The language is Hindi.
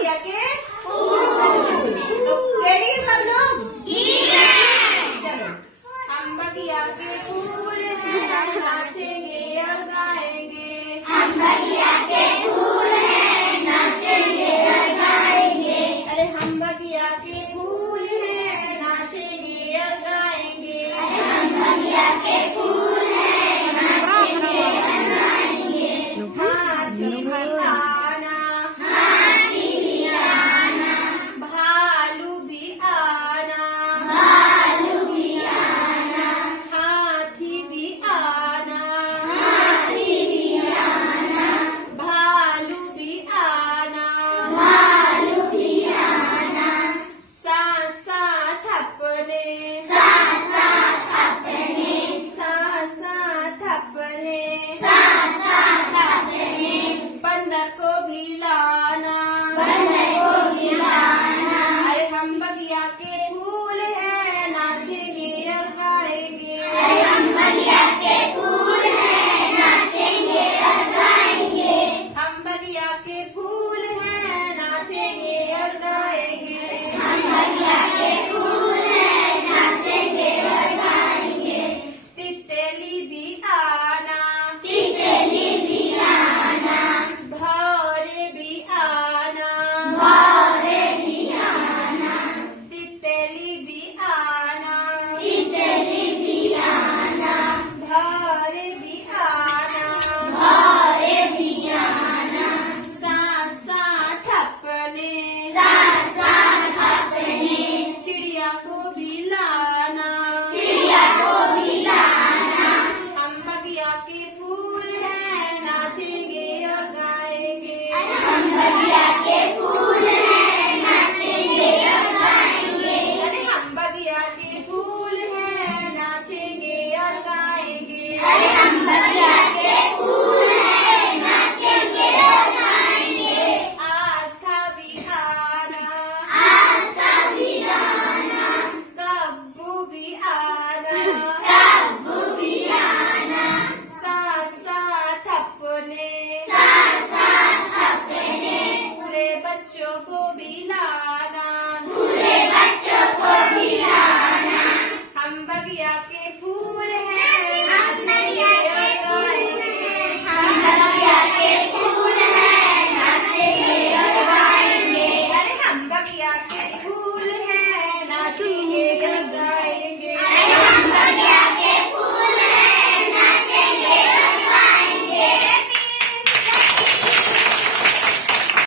बगिया के फूल। तो रेडी सब लोग? चलो, हम बगिया के फूल हैं, नाचेंगे और गाएंगे। हम बगिया के फूल हैं, नाचेंगे और गाएंगे। अरे हम बगिया के फूल हैं, नाचेंगे और गाएंगे। अरे हम बगिया के फूल हैं, नाचेंगे और गाएंगे। हाथी भी आना, हाथी भी आना, भालू भी आना, भालू भी आना, हाथी भी आना, हाथी भी आना, भालू भी आना। भालू भी आना। साथ साथ अपने, साथ साथ अपने, साथ साथ अपने साथ साथ अपने, बंदर को भी लाना। बंदर को भी लाना। अरे हम बगिया के फूल हैं, नाचेंगे और गाएंगे। अरे हम बगिया के फूल हैं, नाचेंगे और गाएंगे। हम बगिया के फूल हैं, नाचेंगे और गाएंगे। हम बगिया के फूल